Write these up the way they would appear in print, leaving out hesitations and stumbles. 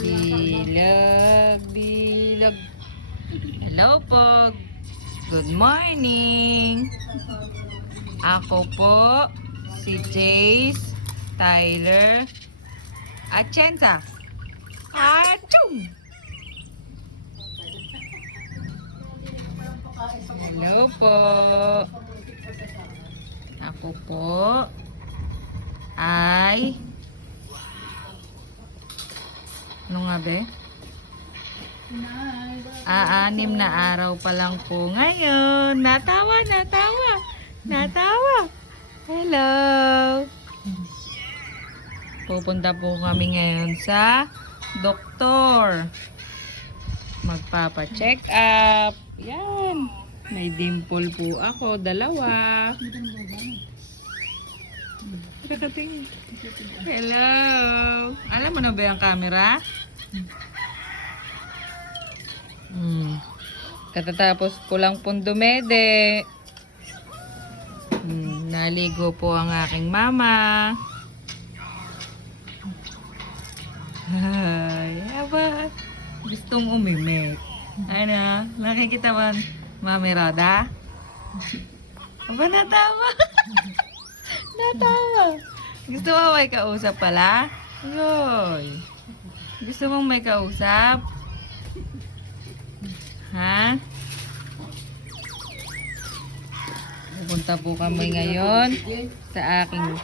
Bilag, bilag. Hello po. Good morning. Ako po si Jace, Tyler, at Chenza. Achoo! Hello po. Ako po ay ano nga be? 6 na araw pa lang po ngayon. Natawa. Hello. Pupunta po kami ngayon sa doktor. Magpapa-check up. Yan. May dimple po ako. 2. Hello. Alam mo na ba yung camera? Katatapos ko lang pong dumede. Naligo po ang aking mama. Ay, aba. Gustong umimik. Ano? Nakikita ba, Mami Roda? Aba, natawa. Natawa. Gusto mo may kausap pala? Yoy. Gusto mong may kausap? Ha? Pupunta po kami ngayon sa aking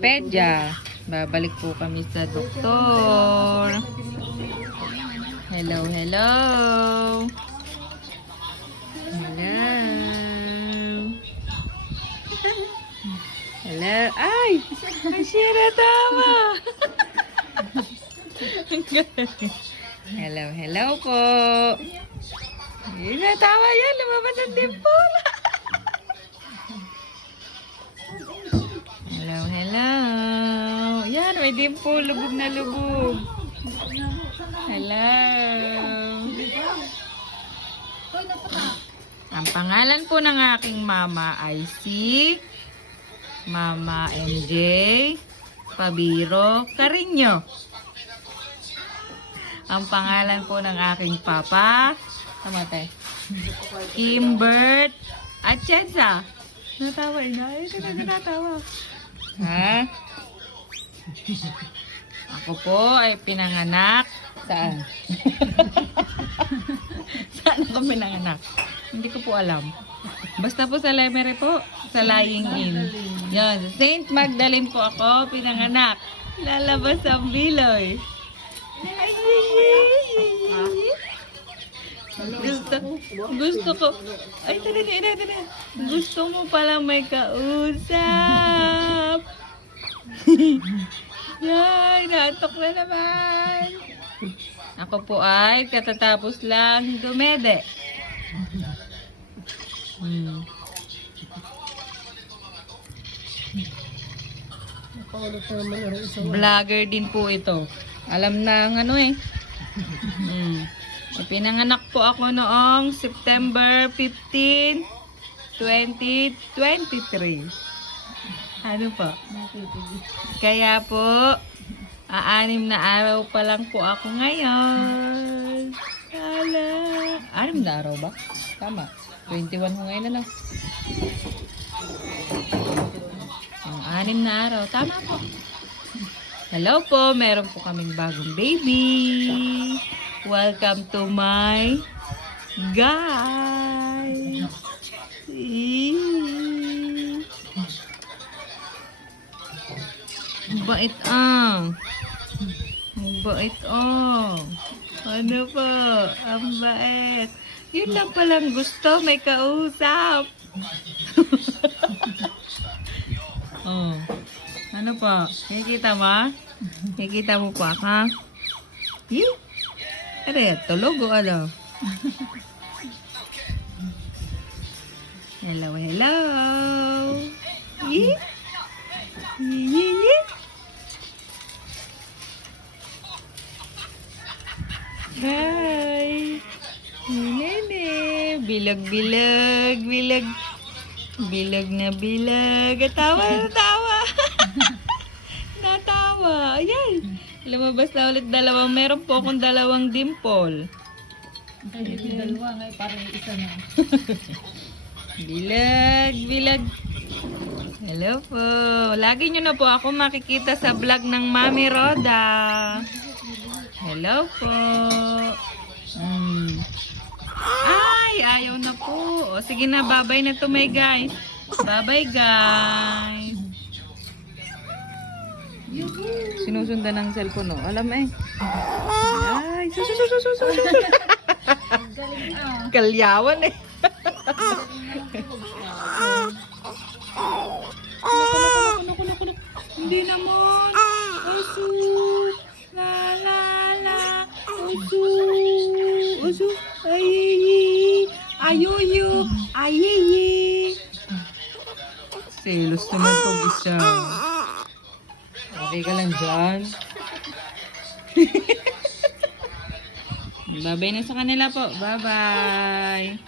pedya. Babalik po kami sa doktor. Hello. Hello. Ay! Ashira, tama! Hello po. Natawa yan. Lumabas ang dimple. Hello. Yan, may dimple. Lubog na lubog. Hello. Ang pangalan po ng aking mama ay si Mama MJ Pabiro Carino. Ang pangalan po ng aking papa, tamate, Kimbert Atienza. Natawa na. Ay, talaga natawa. Ha? Ako po ay pinanganak. Saan? Saan ako pinanganak? Hindi ko po alam. Basta po sa Lemery po. Sa Lying In. Yan. Sa St. Magdalene po ako pinanganak. Lalabas ang biloy. Gusto ko. Ay, tara. Gusto mo pala may kausap. Ay, naantok na naman. Ako po ay katatapos lang dumede. Vlogger din po ito. Alam na ang ano eh. Pinanganak po ako noong September 15, 2023. Ano po? Kaya po, 6 na araw pa lang po ako ngayon. 6 na araw ba? Tama. 21 ko ngayon na. Ang 6 na araw. Tama po. Hello po. Meron po kaming bagong baby. Welcome to my guys. Bait ang. Bait ang. Ano po? Ang bait. Yun lang palang gusto. May kausap. Oh. Ano pa? Nakikita mo? Nakikita mo pa ha? Yun. Ano yan? Tulog o ano? Hello. Yee. Hi. Nene. Bilag. Bilag na bilag. Tawa. Natawa. dalawa. Ayan. Lumabas na ulit dalawang. Meron po akong dalawang dimple. Kasi yung dalawa nga, parang isa na. Bilag, bilag. Hello po. Lagi nyo na po ako makikita sa vlog ng Mami Roda. Hello po. Ay, ayaw na po. O, sige na, bye-bye na to, my guys. Bye-bye, guys. Sinusundan ng cellphone, no? Alam eh. Ay, Galing ah. Kalyawan eh. Hindi naman. Oso. La la la. Oso. Oso. Ayiyi. Ayuyu. Ayiyi. Selos naman tong isa. Okay ka lang dyan. Bye-bye na sa kanila po. Bye-bye.